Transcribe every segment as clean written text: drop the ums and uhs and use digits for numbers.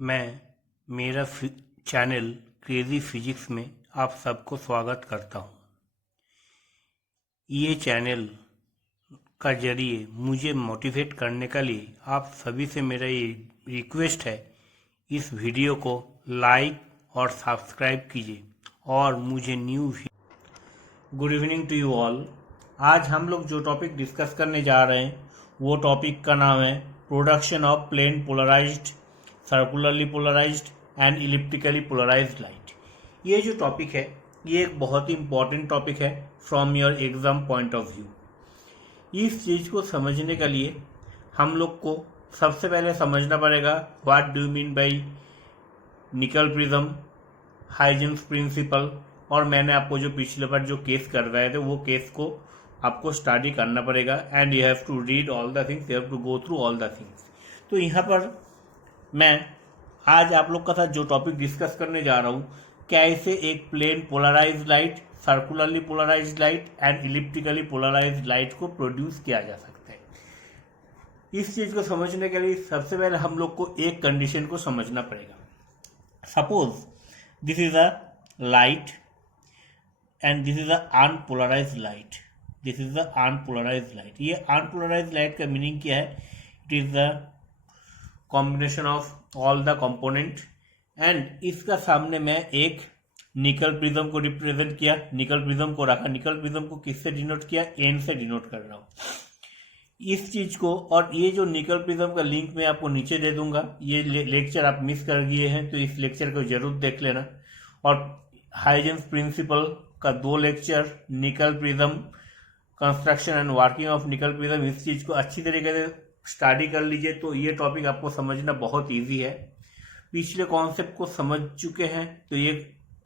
मैं मेरा channel crazy physics में आप सबको स्वागत करता हूँ। ये चैनल का जरिए मुझे मोटिवेट करने के लिए आप सभी से मेरा ये रिक्वेस्ट है, इस वीडियो को लाइक और सब्सक्राइब कीजिए और मुझे good evening to you all. आज हम लोग जो टॉपिक डिस्कस करने जा रहे हैं वो टॉपिक का नाम है production of plane polarized, circularly polarized and elliptically polarized light. ये जो टॉपिक है ये एक बहुत ही इंपॉर्टेंट टॉपिक है from your exam point of view. इस चीज़ को समझने के लिए हम लोग को सबसे पहले समझना पड़ेगा व्हाट डू मीन बाई निकल प्रिज्म, हाइजेंस प्रिंसिपल, और मैंने आपको जो पिछले बार जो केस करवाए थे वो केस को आपको स्टडी करना पड़ेगा and you have to read all the things, you have to go through all the things. तो यहाँ पर मैं आज आप लोग का साथ जो टॉपिक डिस्कस करने जा रहा हूँ, कैसे एक plane polarised light, circularly polarised light and elliptically polarized light को प्रोड्यूस किया जा सकता है। इस चीज़ को समझने के लिए सबसे पहले हम लोग को एक कंडीशन को समझना पड़ेगा। Suppose this is a light and this is a unpolarized light. This is the unpolarized light. ये unpolarized light का मीनिंग क्या है? It is the combination of all the component and इसका सामने मैं एक निकल प्रिज्म को रिप्रेजेंट किया, निकल प्रिज्म को रखा, निकल प्रिज्म को किससे डिनोट किया? एन से डिनोट कर रहा हूँ इस चीज को। और ये जो निकल प्रिज्म का लिंक मैं आपको नीचे दे दूंगा। ये लेक्चर आप मिस कर दिए हैं तो इस लेक्चर को जरूर देख लेना। और हाइजेंस प्रिंसिपल का 2 लेक्चर, निकल prism construction and working of निकल प्रिज्म, इस चीज को अच्छी तरीके से स्टडी कर लीजिए तो ये टॉपिक आपको समझना बहुत इजी है। पिछले कॉन्सेप्ट को समझ चुके हैं तो ये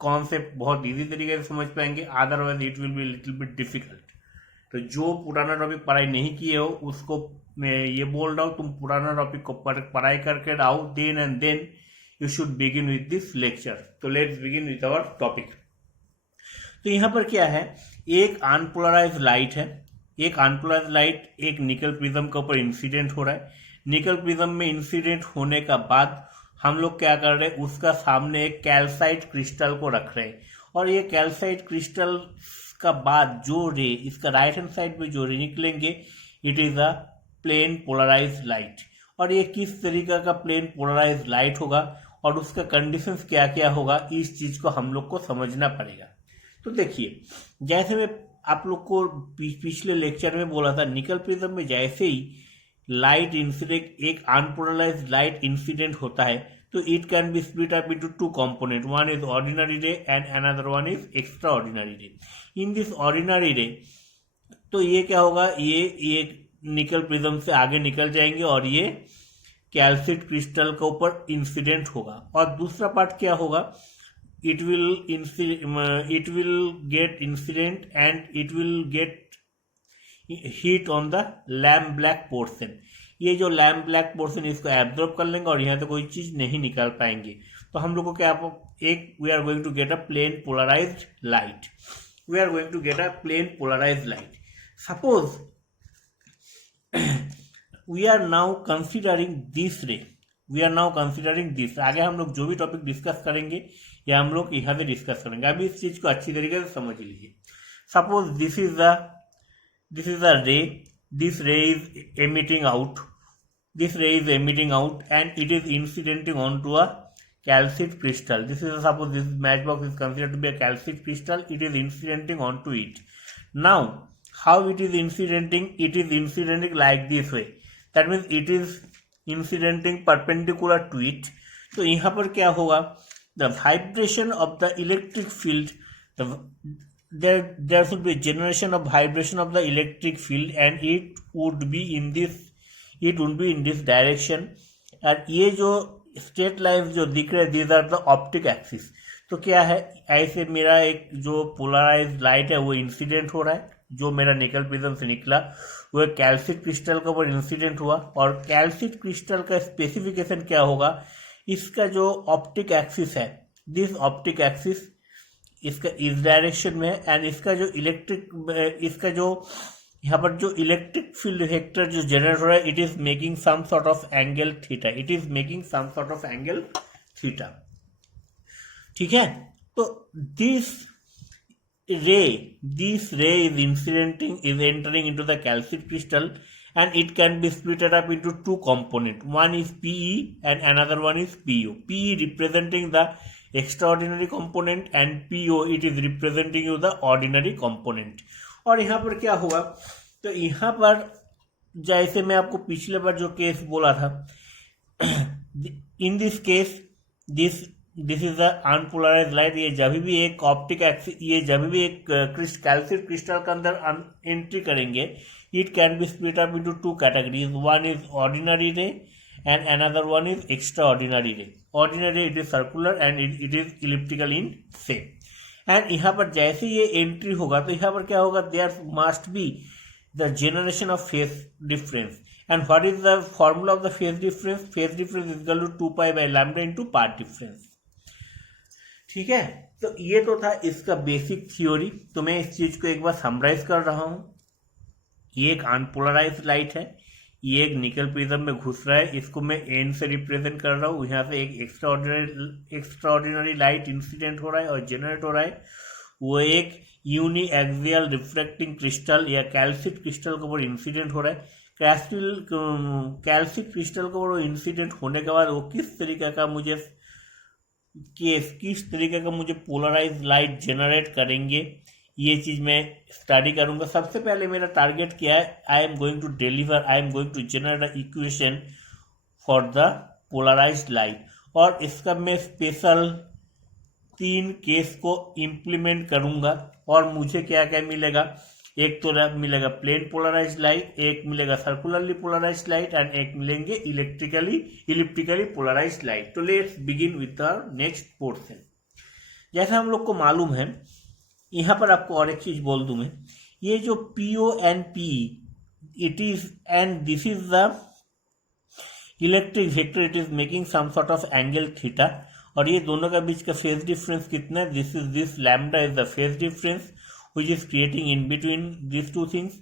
कॉन्सेप्ट बहुत इजी तरीके से समझ पाएंगे, otherwise it will be little bit difficult. तो जो पुराना टॉपिक पढ़ाई नहीं किए हो उसको मैं ये बोल रहा हूँ, तुम पुराना टॉपिक को पढ़ाई करके आओ, then and then you should begin with this lecture. तो let's begin with our topic. तो यहाँ पर क्या है, एक अनपोलराइज्ड लाइट है, एक अनपोलराइज्ड लाइट एक निकल प्रिज्म के ऊपर इंसिडेंट हो रहा है। निकल प्रिज्म में इंसिडेंट होने का बाद हम लोग क्या कर रहे हैं, उसका सामने एक कैल्साइट क्रिस्टल को रख रहे हैं और ये कैल्साइट क्रिस्टल का बाद जो रे इसका राइट हैंड साइड में जो रे निकलेंगे, it is a plane polarised light. और ये किस तरीके का प्लेन पोलराइज्ड लाइट होगा और उसका कंडीशंस क्या क्या होगा, इस चीज को हम लोग को समझना पड़ेगा। तो देखिए, जैसे मैं आप लोग को पिछले लेक्चर में बोला था, निकल प्रिज्म में जैसे ही लाइट इंसिडेंट, एक अनपोलराइज्ड लाइट इंसिडेंट होता है तो it can be split up into 2 component, one is ordinary ray and another one is extra ordinary ray. In this ordinary रे तो ये क्या होगा, ये निकल प्रिज्म से आगे निकल जाएंगे और ये कैल्साइट क्रिस्टल के ऊपर इंसिडेंट होगा। और दूसरा पार्ट क्या होगा, it will get incident and it will get heat on the lamp black portion. ये जो लैम्प ब्लैक पोर्शन इसको एब्जॉर्ब कर लेंगे और यहाँ से कोई चीज नहीं निकाल पाएंगे। तो हम लोग को क्या, एक we are going to get a plane polarised light, we are going to get a plane polarised light. Suppose we are now considering this ray, we are now considering this. आगे हम लोग जो भी टॉपिक डिस्कस करेंगे या हम लोग यहाँ से डिस्कस करेंगे। अभी इस चीज को अच्छी तरीके से समझ लीजिए। Suppose this is the ray, this ray is emitting out, this ray is emitting out and it is incidenting on to a calcite crystal. This is suppose this matchbox is considered to be a calcite crystal, it is incidenting onto it. Now how it is incidenting, it is incidenting like this way, that means it is incidenting perpendicular to it. तो यहाँ पर क्या होगा, the vibration of the electric field, there should be generation of vibration of the electric field and it would be in this direction। और ये जो straight line जो दिख रहे, these are the optic axis. तो क्या है, ऐसे मेरा एक जो पोलराइज्ड लाइट है वो इंसिडेंट हो रहा है, जो मेरा निकल प्रिज्म से निकला वो कैल्साइट क्रिस्टल के ऊपर इंसिडेंट हुआ। और कैल्साइट क्रिस्टल का स्पेसिफिकेशन क्या होगा, इसका जो ऑप्टिक एक्सिस है, दिस ऑप्टिक एक्सिस इसका इस डायरेक्शन में है एंड इसका जो इलेक्ट्रिक, इसका जो यहाँ पर जो इलेक्ट्रिक फील्ड वेक्टर जो जनरेट हो रहा है, it is making some sort of angle theta, it is making some sort of angle theta. ठीक है, तो this ray is entering into the calcium crystal, and it can be split up into two components. One is Pe and another one is Po. Pe representing the extraordinary component and Po it is representing you the ordinary component. और यहाँ पर क्या हुआ, तो यहाँ पर जैसे मैं आपको पिछले बार जो केस बोला था, in this case this is the unpolarised light. ये जब भी एक ऑप्टिक एक्सिस, ये जब भी एक कैल्शियम क्रिस्टल के अंदर एंट्री करेंगे, it can be split up into two categories. One is ordinary ray and another one is extra ordinary ray. Ordinary it is circular and it is elliptical in shape. And यहाँ पर जैसे ये entry होगा तो यहाँ पर क्या होगा, there must be the generation of phase difference. And what is the formula of the phase difference? Phase difference is equal to 2π/λ into path difference. ठीक है, तो ये तो था इसका बेसिक थ्योरी। तो मैं इस चीज को एक बार समराइज कर रहा हूं। ये एक अनपोलराइज्ड लाइट है, ये एक निकल प्रिज्म में घुस रहा है, इसको मैं एन से रिप्रेजेंट कर रहा हूँ। यहाँ से एक एक्स्ट्राऑर्डिनरी लाइट इंसिडेंट हो रहा है और जनरेट हो रहा है। वो एक यूनी एक्सियल रिफ्रैक्टिंग क्रिस्टल या कैल्सिक क्रिस्टल के ऊपर इंसिडेंट हो रहा है। कैल्सिक क्रिस्टल के ऊपर इंसिडेंट होने के बाद वो किस तरीके का मुझे पोलराइज लाइट जनरेट करेंगे, ये चीज मैं स्टडी करूंगा। सबसे पहले मेरा टारगेट क्या है, I am going to generate a equation for the polarised light. और इसका मैं स्पेशल 3 केस को इम्प्लीमेंट करूंगा। और मुझे क्या क्या मिलेगा, एक तो मिलेगा प्लेन पोलराइज्ड लाइट, एक मिलेगा सर्कुलरली पोलराइज्ड लाइट एंड एक मिलेंगे इलिप्टिकली पोलराइज्ड लाइट। तो let's begin with the next portion. जैसा हम लोग को मालूम है, यहाँ पर आपको और एक चीज बोल दूं मैं, ये जो PO and PE it is and this is the electric vector, it is making some sort of angle theta. और ये दोनों का बीच का फेज डिफरेंस कितना है, this lambda is the phase difference which is creating in between these two things।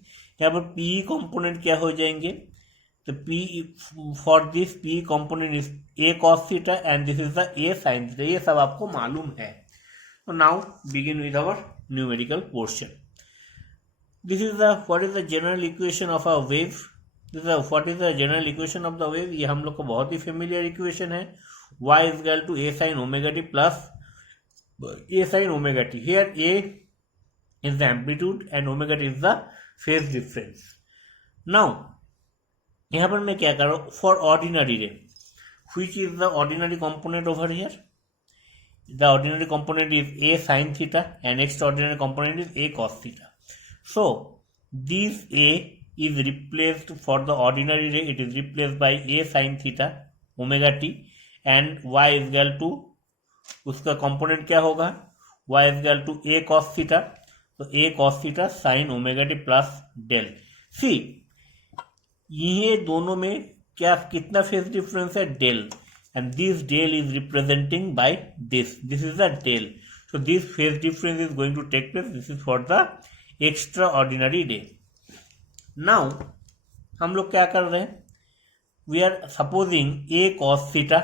यहाँ पर PE component क्या हो जाएंगे, तो for this PE component is A cos theta and this is the A sin theta। ये सब आपको मालूम है। तो now begin with our numerical portion। This is the what is the general equation of a wave। what is the general equation of the wave? ये हम लोग को बहुत ही familiar equation है। y is equal to A sin omega t plus A sin omega t। Here A is the amplitude and omega t is the phase difference। now यहाँ पर मैं क्या कर रहा हूँ, for ordinary ray which is the ordinary component over here, the ordinary component is A sin theta and extraordinary component is A cos theta। so this A is replaced for the ordinary ray, it is replaced by A sin theta omega t and y is equal to उसका component क्या होगा, y is equal to A cos theta। तो A cos theta sine omega T plus del. See ये दोनों में क्या कितना phase difference है, del. And this del is representing by this is the del. So this phase difference is going to take place, this is for the extra ordinary ray. Now हम लोग क्या कर रहे हैं, we are supposing A cos theta,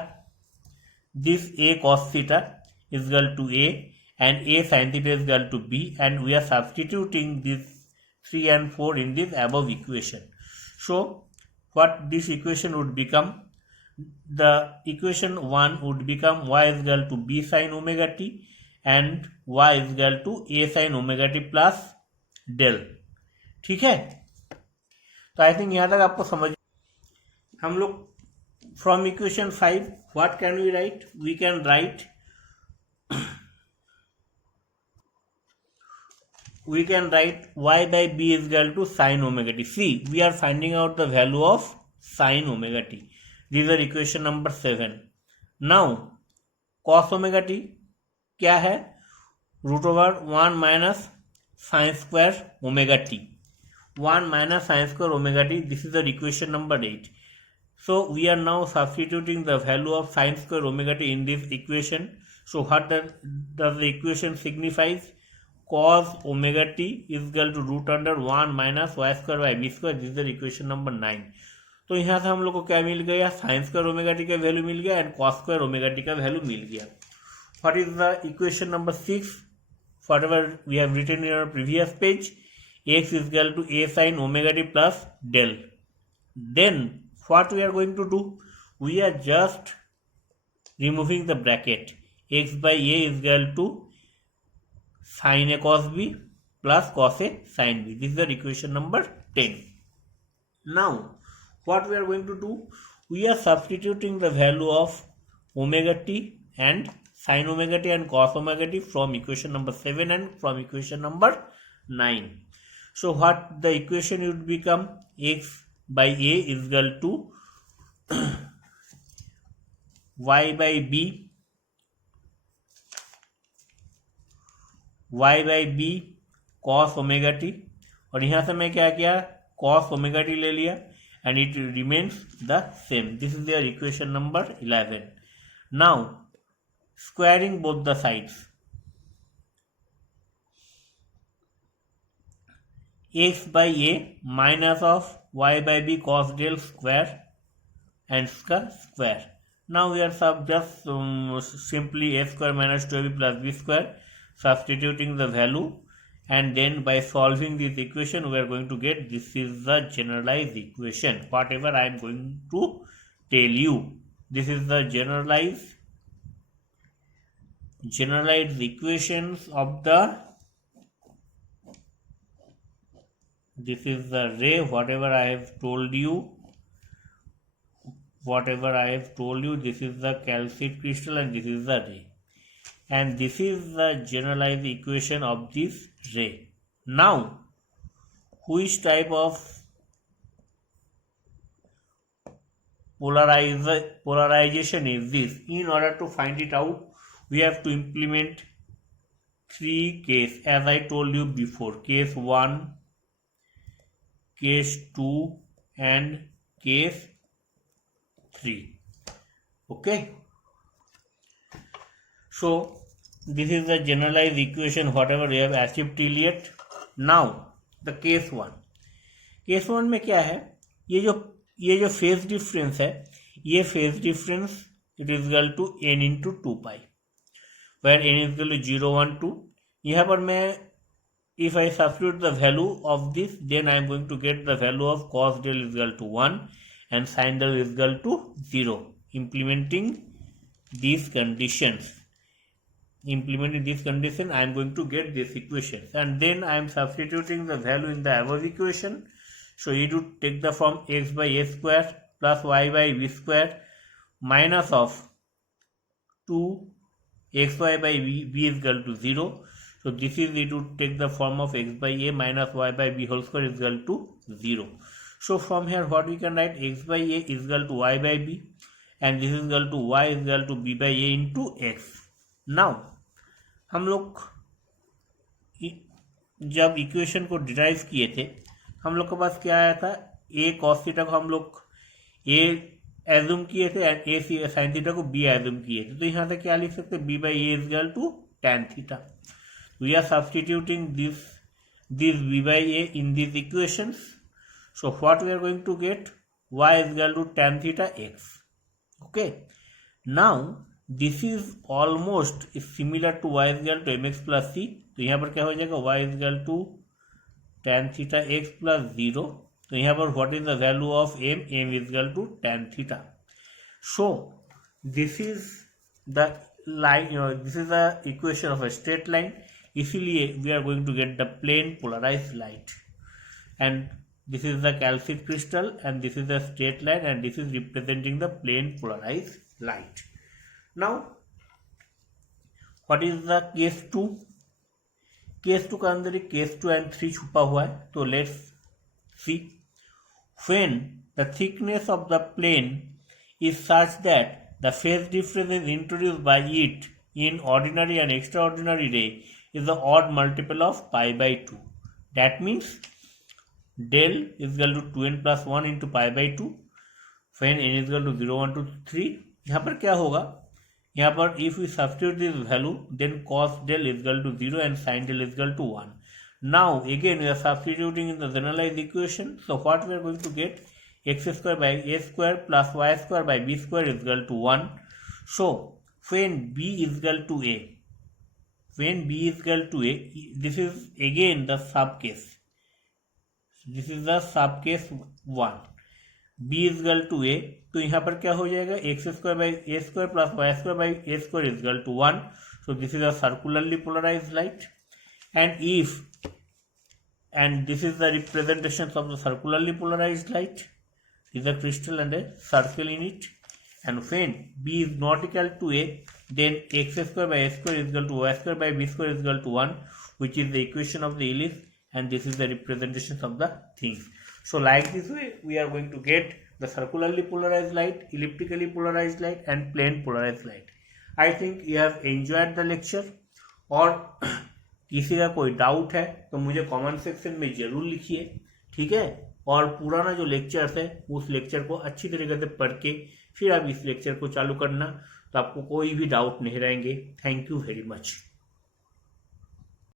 this A cos theta is equal to A and A sin theta is equal to B, and we are substituting these 3 and 4 in this above equation। so what this equation would become, the equation 1 would become y is equal to B sin omega t and y is equal to A sin omega t plus del। ठीक है, तो I think यहाँ तक आपको समझ। हम लोग from equation 5 what can we write, we can write we can write y by b is equal to sin omega t। see we are finding out the value of sin omega t, these are equation number 7। now cos omega t क्या है, root over 1 minus sine square omega t, 1 minus sin square omega t, this is the equation number 8। so we are now substituting the value of sin square omega t in this equation। so what does the equation signifies, cos omega t is equal to root under 1 minus y square by b square. This is equation number 9. तो यहाँ से हम लोग को क्या मिल गया, sign square omega T का value मिल गया and cos square omega T का वैल्यू मिल गया. What is the equation number 6? whatever we have written in our previous page, x is equal to a sin omega t plus del. Then what we are going to do, we are just removing the bracket. X by a is equal to sin a cos b plus cos a sin b. This is the equation number 10. Now what we are going to do, we are substituting the value of omega t and sin omega t and cos omega t from equation number 7 and from equation number 9. So what the equation would become, x by a is equal to y by b cos omega t, और यहाँ से मैं क्या किया, cos omega t ले लिया and it remains the same. This is their equation number 11. Now squaring both the sides, x by a minus of y by b cos del square and square. Now we are just simply a square minus 2ab plus b square, substituting the value, and then by solving this equation we are going to get, this is the generalized equation. Whatever I am going to tell you, this is the generalized equations of the, this is the ray. Whatever I have told you, this is the calcite crystal and this is the ray, and this is the generalized equation of this ray. Now which type of polarization is this? In order to find it out, we have to implement 3 cases, as I told you before, case 1, case 2 and case 3. Okay, so this is the generalized equation whatever we have achieved till yet. Now the case 1. case 1 में क्या है, ये जो phase difference है, ये phase difference it is equal to n into 2 pi, where n is equal to 0, 1, 2. यहाँ पर मैं if I substitute the value of this, then I am going to get the value of cos del is equal to 1 and sin del is equal to 0. Implementing these conditions, I am going to get this equation, and then I am substituting the value in the above equation. So you do take the form x by a square plus y by b square minus of 2 xy by b is equal to 0. So this is, it would take the form of x by a minus y by b whole square is equal to 0. So from here what we can write, x by a is equal to y by b and this is equal to y is equal to b by a into x. Now हम लोग जब equation को derive किए थे, हम लोग के पास क्या आया था, a cos थीटा को हम लोग a एज्यूम किए थे एंड a sin थीटा को b एज्यूम किए थे. तो यहाँ से क्या लिख सकते, b by a is equal to tan theta. We are substituting this b by a in these equations. So what we are going to get, y is equal to tan theta x. Okay, now this is almost similar to y is equal to mx plus c. तो यहाँ पर क्या हो जाएगा, y is equal to tan theta x plus 0. तो यहाँ पर what is the value of m is equal to tan theta. So this is the line, this is the equation of a straight line. इसीलिए we are going to get the plane polarized light, and this is the calcite crystal and this is the straight line and this is representing the plane polarized light. Now what is the case 2? Case 2 का अंदर case 2 and 3 छुपा हुआ है. तो let's see. When the thickness of the plane is such that the phase difference is introduced by it in ordinary and extraordinary ray is the odd multiple of pi by 2. That means del is equal to 2n plus 1 into pi by 2 when n is equal to 0, 1, 2, 3. यहाँ पर क्या होगा, यहाँ पर if we substitute this value then cos del is equal to 0 and sin del is equal to 1. Now again we are substituting in the generalized equation. So what we are going to get, x square by a square plus y square by b square is equal to 1. So when b is equal to a, this is again the sub case. This is the sub case 1. b is equal to a, तो यहाँ पर क्या हो जाएगा, x square by a square plus y square by a square is equal to 1. So this is a circularly polarised light and this is the representation of the circularly polarized light. Is a crystal and a circle in it, and when b is not equal to a, then x square by a square is equal to y square by b square is equal to 1, which is the equation of the ellipse, and this is the representation of the things. So like this way we are going to get the circularly polarized light, elliptically polarized light and plane polarized light. I think you have enjoyed the lecture. और किसी का कोई doubt है तो मुझे comment section में जरूर लिखिए, ठीक है। और पुराना जो लेक्चर्स है उस लेक्चर को अच्छी तरीके से पढ़ के फिर आप इस लेक्चर को चालू करना, तो आपको कोई भी डाउट नहीं रहेंगे। Thank you very much.